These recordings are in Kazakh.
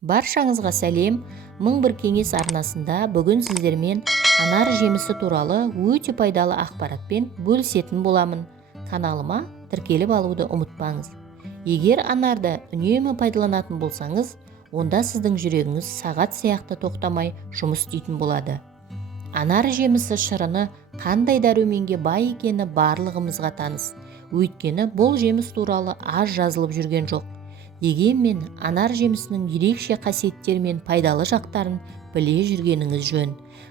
Баршаңызға сәлем. Мың бір кеңес арнасында бүгін сіздермен анар жемісі туралы өте пайдалы ақпаратпен бөлісетін боламын. Каналыма тіркеліп алуды ұмытпаңыз. Егер анарды үнемі пайдаланатын болсаңыз, онда сіздің жүрегіңіз сағат сияқты тоқтамай жұмыс істейтін болады. Анар жемісі шырыны қандай дәруменге бай екені барлығымызға таныс. Өйткені бұл жеміс туралы аз жазылып жүрген жоқ. Дегенмен анар жемісінің ерекше қасиеттері мен пайдалы жақтарын біле жүргеніңіз жөн.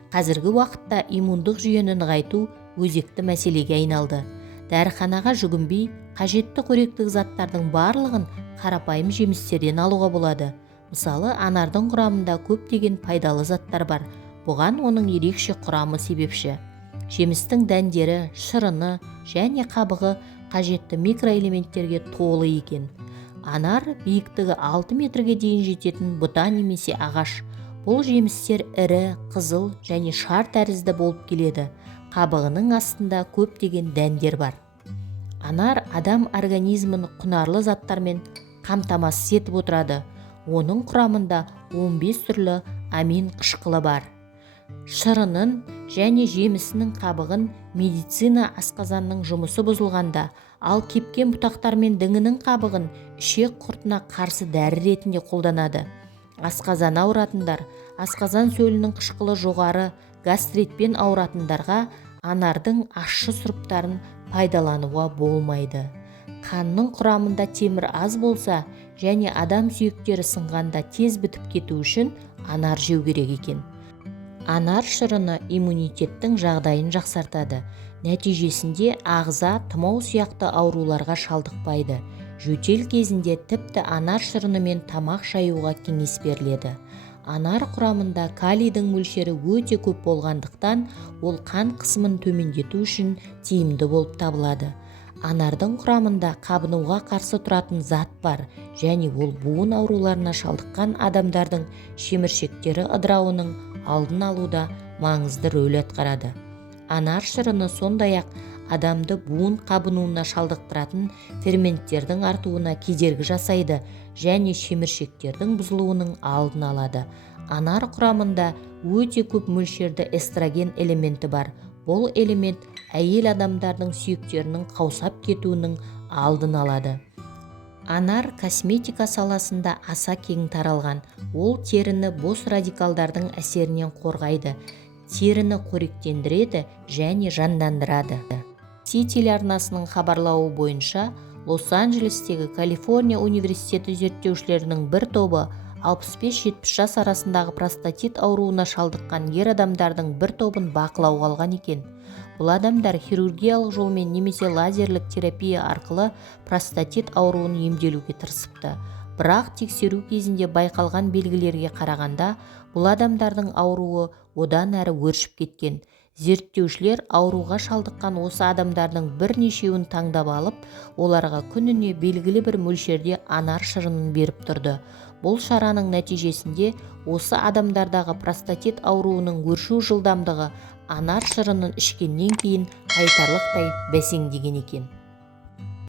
Қазіргі уақытта иммундық жүйені нығайту өзекті мәселеге айналды. Дәріханаға жүгінбей, қажетті қоректік заттардың барлығын қарапайым жемістерден алуға болады. Мысалы, анардың құрамында көптеген пайдалы заттар бар. Бұған оның ерекше құрамы себепші. Жемістің дәндері, шырыны және қабығы қажетті микроэлементтерге толы екен. Анар биіктігі 6 метрге дейін жететін бұта немесе ағаш. Бұл жемістер ірі, қызыл және шар тәрізді болып келеді. Қабығының астында көптеген дәндер бар. Анар адам организмін құнарлы заттармен қамтамасыз етіп отырады. Оның құрамында 15 түрлі амин қышқылы бар. Шырынын және жемісінің қабығын медицина асқазанның жұмысы бұзылғанда, ал кепкен бұтақтар мен діңінің қабығын ішек құртына қарсы дәрі ретінде қолданады. Асқазан ауыратындар, асқазан сөлінің қышқылы жоғары, гастритпен ауыратындарға анардың ащы сұрыптарын пайдалануға болмайды. Қанның құрамында темір аз болса және адам сүйектері сынғанда тез бітіп кету үшін анар жеу керек екен. Анар шырыны иммунитеттің жағдайын жақсартады. Нәтижесінде ағза тұмау сияқты ауруларға шалдықпайды. Жөтел кезінде тіпті анар шырынымен тамақ шаюға кеңес беріледі. Анар құрамында калийдің мөлшері өте көп болғандықтан, ол қан қысымын төмендету үшін тиімді болып табылады. Анардың құрамында қабынуға қарсы тұратын зат бар және ол буын ауруларына шалдыққан адамдардың шеміршектері ыдырауының алдын алуда маңызды рөл атқарады. Анар шырыны сондай-ақ адамды буын қабынуына шалдықтыратын ферменттердің артуына кедергі жасайды және шеміршектердің бұзылуының алдын алады. Анар құрамында өте көп мөлшерді эстроген элементі бар. Бұл элемент әйел адамдардың сүйектерінің қаусап кетуінің алдын алады. Анар косметика саласында аса кең таралған. Ол теріні бос радикалдардың әсерінен қорғайды, теріні қоректендіреді және жандандырады. телеарнасының хабарлауы бойынша, Лос-Анджелестегі Калифорния университеті зерттеушілерінің бір тобы 65-70 жас арасындағы простатит ауруына шалдыққан ер адамдардың бір тобын бақылауға алған екен. Бұл адамдар хирургиялық жолмен немесе лазерлік терапия арқылы простатит ауруын емделуге тырысыпты. Бірақ тексеру кезінде байқалған белгілерге қарағанда, бұл адамдардың ауруы одан әрі өршіп кеткен. Зерттеушілер ауруға шалдыққан осы адамдардың бірнешеуін таңдап алып, оларға күніне белгілі бір мөлшерде анар шырынын беріп тұрды. Бұл шараның нәтижесінде осы адамдардағы простатит ауруының өршу жылдамдығы анар шырынын ішкеннен кейін айтарлықтай бәсеңдеген екен.